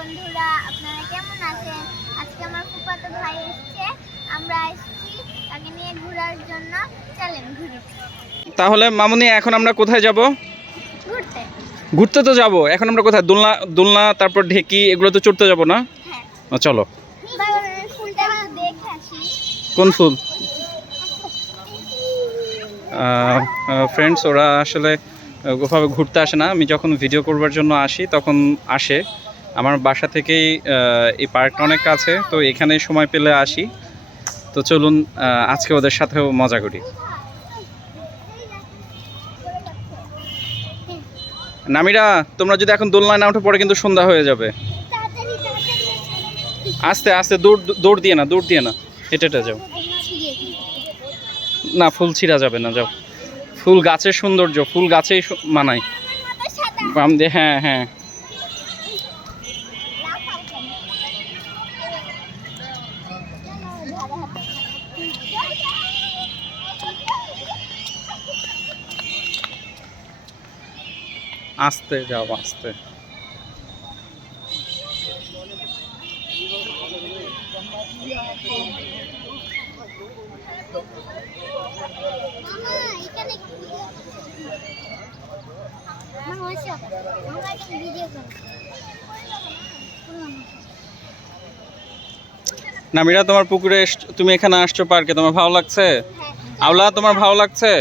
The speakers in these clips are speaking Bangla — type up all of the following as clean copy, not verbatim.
বন্ধুরা, আপনারা কেমন আছেন? আজকে আমার ফুফাতো ভাই এসেছে, আমরা এসেছি তাকে নিয়ে ঘোরার জন্য। চলেন ঘুরি। তাহলে মামুনি, এখন আমরা কোথায় যাব? ঘুরতে। ঘুরতে তো যাব। এখন আমরা কোথায়? দোলনা দোলনা তারপর ঢেকি এগুলো তো চড়তে যাব না? হ্যাঁ। চলো। বাবা, ফুলটা দেখে আসি। কোন ফুল? ফ্রেন্ডস, ওরা আসলে ওভাবে ঘুরতে আসে না। আমি যখন ভিডিও করবার জন্য আসি তখন আসে। আমার বাসা থেকেই এই পার্কটা অনেক কাছে, তো এখানে সময় পেলে আসি। তো চলুন আজকে ওদের সাথেও মজা করি। নামিরা, তোমরা যদি এখন দোলনায় না উঠে পড়ে কিন্তু সন্ধ্যা হয়ে যাবে। আস্তে আস্তে, দৌড় দিয়ে না, দৌড় দিয়ে না, হেঁটে হেঁটে যাও। না, ফুল ছিঁড়া যাবে না, যাও। ফুল গাছের সৌন্দর্য, ফুল গাছেই মানায়। বাম দিয়ে, হ্যাঁ হ্যাঁ। আস্তে যাও, আস্তে। নামিরা, তোমার পুকুরে তুমি এখানে আসছো পার্কে, তোমার ভালো লাগছে? আওলা, তোমার ভালো লাগছে?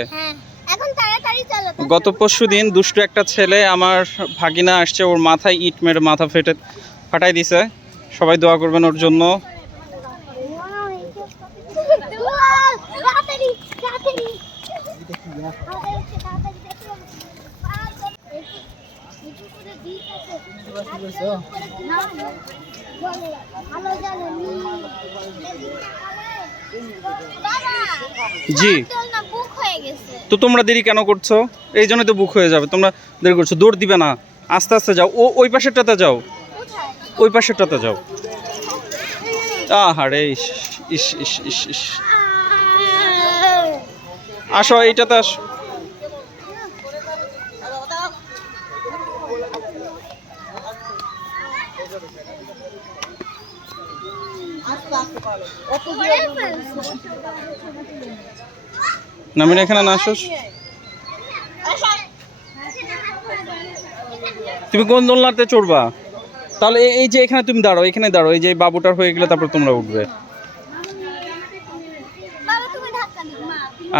গত পরশুদিন দুষ্টু একটা ছেলে, আমার ভাগিনা আসছে, ওর মাথায় ইট মেরে মাথা ফাটাই দিছে। সবাই দোয়া করবেন ওর জন্য। জি, তো তোমরা দেরি কেন করছো? এই জন্যই তো বুক হয়ে যাবে। তোমরা দেরি করছো, দৌড় দিবে না, আস্তে আস্তে যাও। ওই পাশেরটাতে যাও, ওই পাশেরটাতে যাও। আহারে, ইস ইস ইস ইস ইস। আসো, এইটাতে আসো। নামিরা, এখানে না আসোস? তুমি কোন দোলনাতে চড়বা? তাহলে এই যে এখানে তুমি দাঁড়াও, এখানে দাঁড়াও। এই যে বাবুটার হয়ে গেলে তারপর তোমরা উঠবে।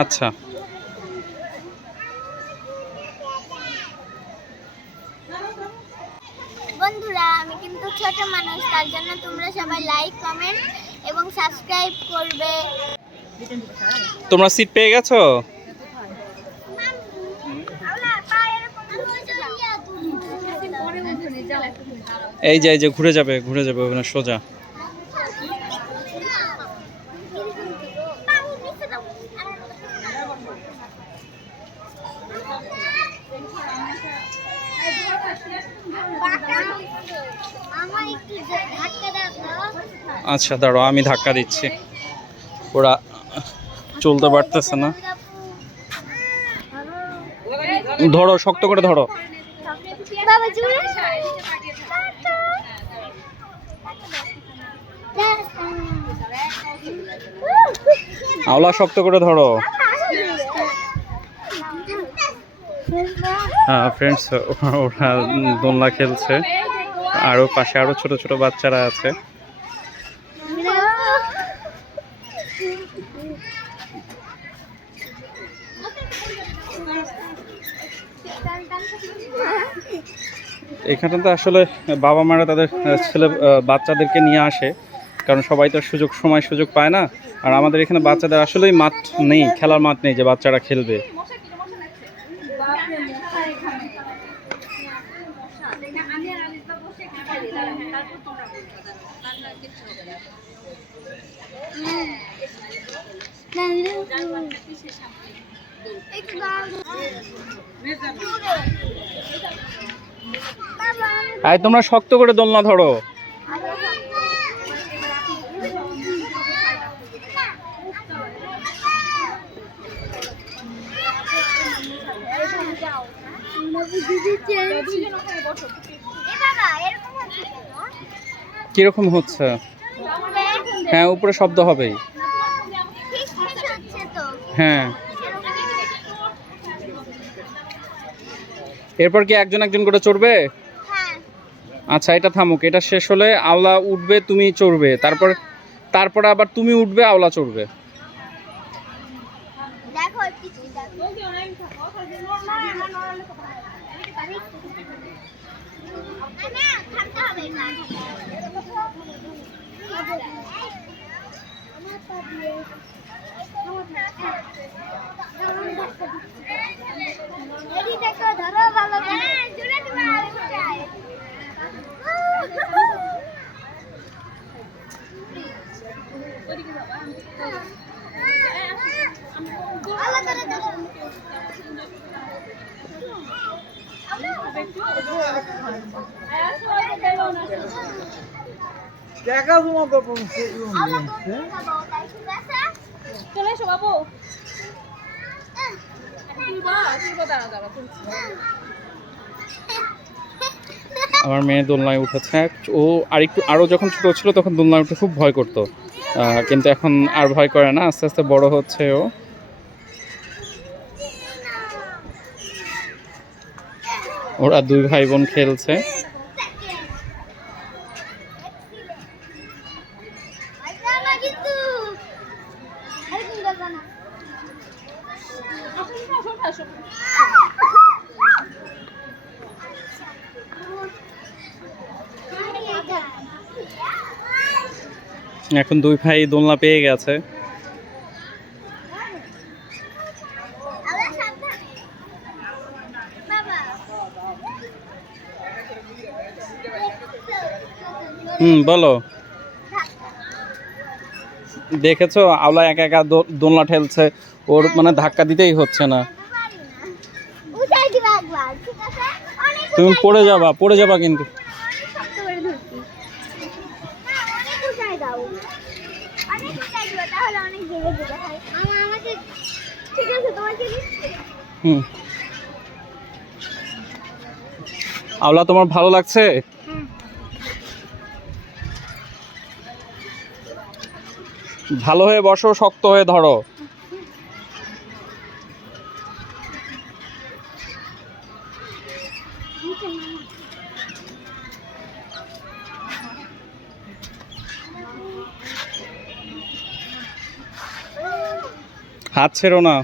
আচ্ছা। বন্ধুরা, আমি কিন্তু ছোট মানুষ, তার জন্য তোমরা সবাই লাইক, কমেন্ট এবং সাবস্ক্রাইব করবে। তোমরা সিট পেয়ে গেছো? এই যে ঘুরে যাবে, ঘুরে যাবে ওখানে সোজা। আচ্ছা দাঁড়াও, আমি ধাক্কা দিচ্ছি, ওরা চলতে পারতেছে না। ধরো, শক্ত করে ধরো। আওলা, শক্ত করে ধরো। হ্যাঁ ফ্রেন্ডস, ওরা দোলনা খেলছে, আরো পাশে আরো ছোট ছোট বাচ্চারা আছে। এখানে তো আসলে বাবা মারা তাদের বাচ্চাদেরকে নিয়ে আসে, কারণ সবাই তো সুযোগ পায় না। আর আমাদের এখানে বাচ্চাদের আসলেই মাঠ নেই, খেলার মাঠ নেই যে বাচ্চারা খেলবে। তোমরা শক্ত করে দোলনা ধরো। কিরকম হচ্ছে? হ্যাঁ, উপরে শব্দ হবেই। হ্যাঁ, এরপর কি একজন একজন করে চড়বে? আচ্ছা, এটা থামুক, এটা শেষ হলে আওলা উঠবে, তুমি চড়বে, তারপর আবার তুমি উঠবে, আওলা চড়বে। ধরো ভালো চলে এসো বাবু। আমার মেয়ে দোলনায় উঠেছে। ও আরো যখন ছোট ছিল তখন দোলনায় উঠে খুব ভয় করতো, কিন্তু এখন আর ভয় করে না, আস্তে আস্তে বড় হচ্ছে ও। ওরা দুই ভাই বোন খেলছে। এখন দুই ভাই দোলনা পেয়ে গেছে। বলো, দেখেছো আওলা একা একা দোলনা ঠেলছে, ওর মানে ধাক্কা দিতেই হচ্ছে না। তুমি পড়ে যাবা কিন্তু। আওলা, তোমার ভালো লাগছে? ভালো হয়ে বসো, শক্ত হয়ে ধরো। হাত ছেড়ো না।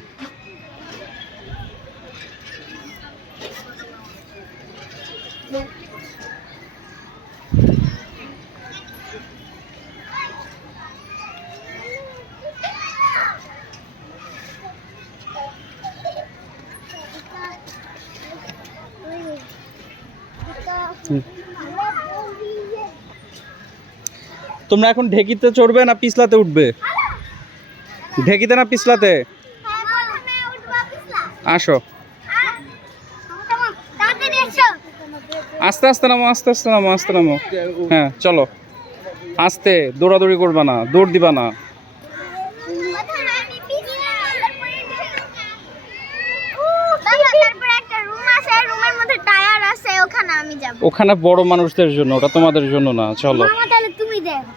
তোমরা এখন ঢেকিতে চড়বে না পিছলাতে উঠবে? ঢেকিতে না পিছলাতে? আসো, আস্তে আস্তে নামো, আস্তে আস্তে নামো, আস্তে নামো। হ্যাঁ চলো, আস্তে, দৌড়াদৌড়ি করবা না, দৌড় দিবা না। ওখানে বড় মানুষদের জন্য, ওটা তোমাদের জন্য না। চলো, তুমি দেখো।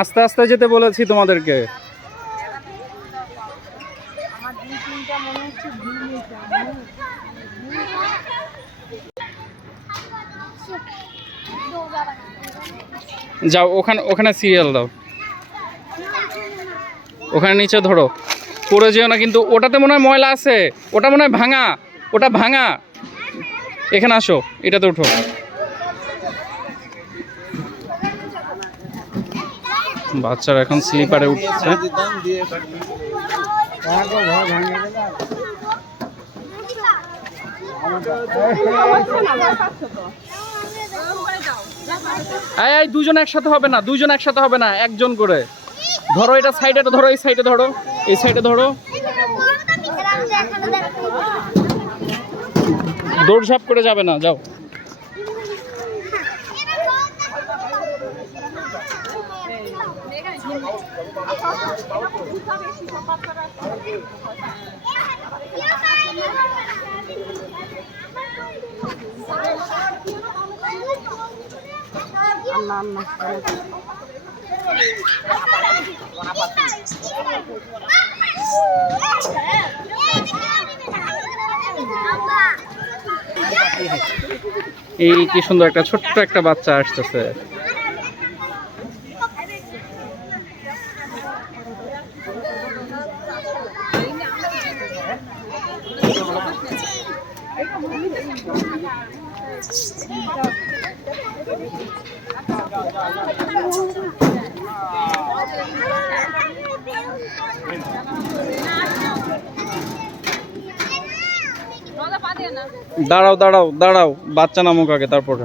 আস্তে আস্তে যেতে বলেছি তোমাদেরকে। যাও, ওখানে সিরিয়াল দাও, ওখানে নিচে ধরো, পড়ে যেও না কিন্তু। ওটাতে মনে হয় ময়লা আছে, ওটা মনে হয় ভাঙা, ওটা ভাঙা। এখানে আসো, এটাতে উঠো। বাচ্চারা এখন স্লিপারে উঠছে। এই দুজন একসাথে হবে না, দুজন একসাথে হবে না, একজন করে ধরো। এটা সাইডে ধরো, এই সাইডে ধরো, এই সাইডে ধরো। দৌড়ঝাঁপ করে যাবে না, যাও। এই কি সুন্দর একটা ছোট্ট একটা বাচ্চা আসতেছে। দাঁড়াও দাঁড়াও দাঁড়াও, বাচ্চা নামুক আগে, তারপরে।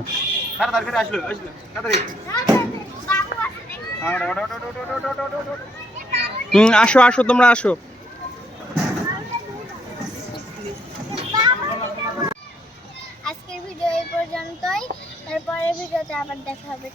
আসো আসো, তোমরা আসো। আজকের ভিডিও এই পর্যন্তই, তারপরের ভিডিওতে আবার দেখা হবে।